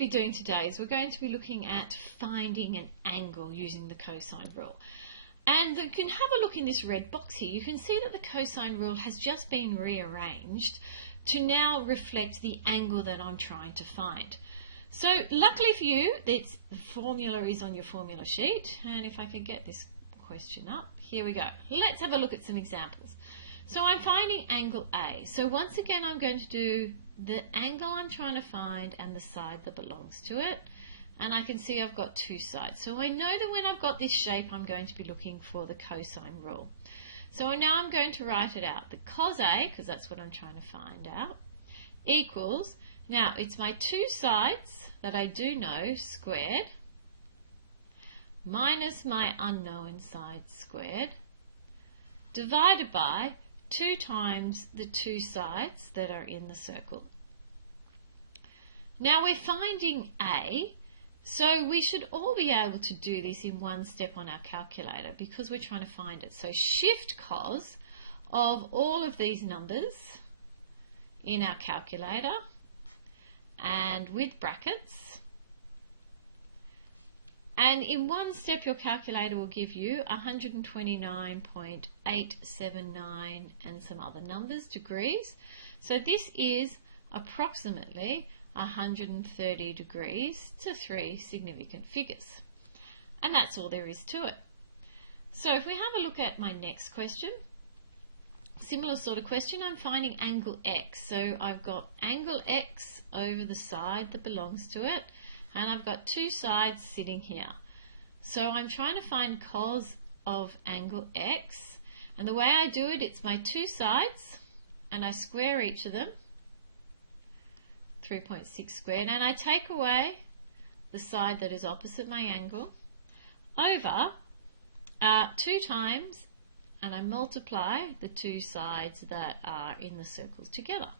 be doing today is we're going to be looking at finding an angle using the cosine rule. And you can have a look in this red box here. You can see that the cosine rule has just been rearranged to now reflect the angle that I'm trying to find. So luckily for you, the formula is on your formula sheet. And if I could get this question up, here we go. Let's have a look at some examples. So I'm finding angle A. So once again, I'm going to do the angle I'm trying to find and the side that belongs to it. And I can see I've got two sides. So I know that when I've got this shape, I'm going to be looking for the cosine rule. So now I'm going to write it out. The cos A, because that's what I'm trying to find out, equals, now it's my two sides that I do know squared, minus my unknown side squared, divided by 2 times the two sides that are in the circle. Now we're finding A, so we should all be able to do this in one step on our calculator because we're trying to find it. So shift cos of all of these numbers in our calculator and with brackets. And in one step, your calculator will give you 129.879 and some other numbers, degrees. So this is approximately 130 degrees to 3 significant figures. And that's all there is to it. So if we have a look at my next question, similar sort of question, I'm finding angle X. So I've got angle X over the side that belongs to it. And I've got two sides sitting here. So I'm trying to find cos of angle X. And the way I do it, it's my two sides, and I square each of them, 3.6 squared, and I take away the side that is opposite my angle, over 2 times, and I multiply the two sides that are in the circles together.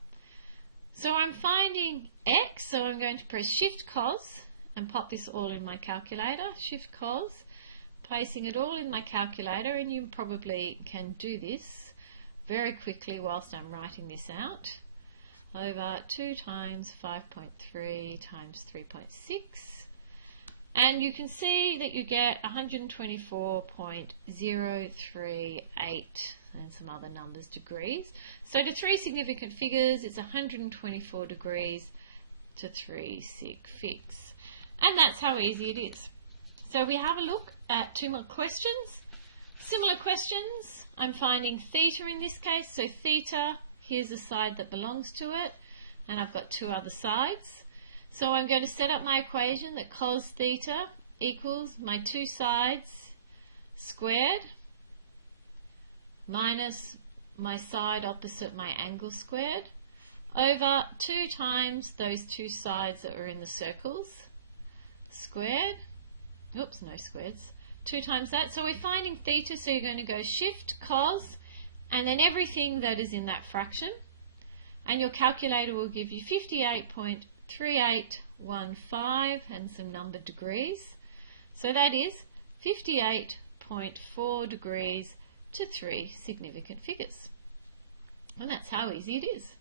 So I'm finding X, so I'm going to press Shift Cos and pop this all in my calculator. Shift Cos, placing it all in my calculator, and you probably can do this very quickly whilst I'm writing this out. Over 2 times 5.3 times 3.6. And you can see that you get 124.038 and some other numbers degrees. So to 3 significant figures, it's 124 degrees to 3 sig figs. And that's how easy it is. So we have a look at 2 more questions. Similar questions. I'm finding theta in this case. So theta, here's the side that belongs to it. And I've got 2 other sides. So I'm going to set up my equation that cos theta equals my 2 sides squared minus my side opposite my angle squared over 2 times those 2 sides that were in the circles squared. Oops, no squares. 2 times that. So we're finding theta, so you're going to go shift cos and then everything that is in that fraction. And your calculator will give you 58.3815 and some numbered degrees. So that is 58.4 degrees to 3 significant figures. And that's how easy it is.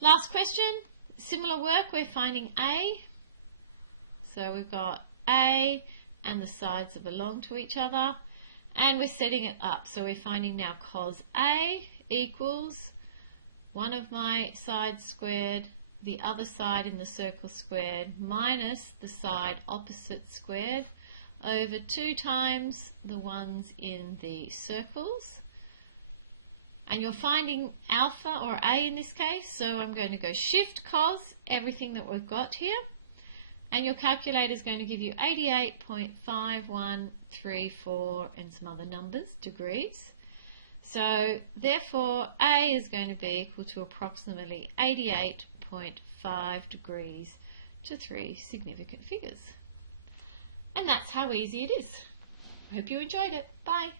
Last question, similar work, we're finding A. So we've got A and the sides that belong to each other. And we're setting it up. So we're finding now cos A equals one of my sides squared, the other side in the circle squared, minus the side opposite squared, over 2 times the ones in the circles. And you're finding alpha, or A in this case, so I'm going to go shift cos everything that we've got here. And your calculator is going to give you 88.5134 and some other numbers, degrees. So therefore A is going to be equal to approximately 88.5 degrees to 3 significant figures. And that's how easy it is. I hope you enjoyed it. Bye.